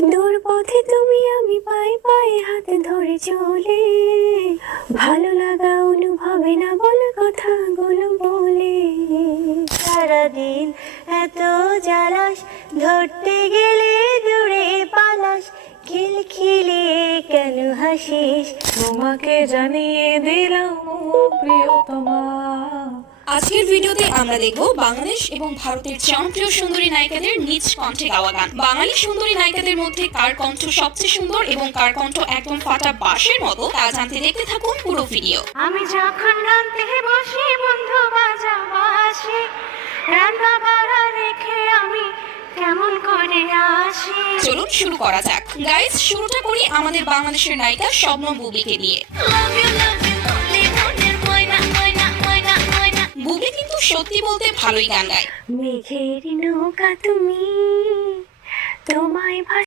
দূর পথে তুমি আমি পায়ে পায়ে হাতে ধরে চলে, ভালো লাগা অনুভবে না বলা কথাগুলো বলে। সারাদিন এত জ্বালাস, ধরতে গেলে দূরে পালাস, খিলখিলিয়ে কেন হাসিস? তোমাকে জানিয়ে দিলাম ও প্রিয়তমা। আজকের ভিডিওতে আমরা দেখব বাংলাদেশ এবং ভারতের জনপ্রিয় সুন্দরী নায়িকাদের নিজ কণ্ঠে গাওয়া গান। বাঙালি সুন্দরী নায়িকাদের মধ্যে কার কণ্ঠ সবচেয়ে সুন্দর এবং কার কণ্ঠ একদম ফাটা বাঁশের মতো তা জানতে দেখতে থাকুন পুরো ভিডিও। আমি যখন রাঁধতে বসি বন্ধু বাজা বাসি, রান্না বাড়া রেখে আমি কেমন করে আসি। চলুন শুরু করা যাক। গাইস, শুরুটা করি আমাদের বাংলাদেশের নায়িকা শবনম বুবলিকে দিয়ে। বুবলি কিন্তু সত্যি বলতে ভালোই গান গায়। মেঘের নৌকা তুমি, তোমায়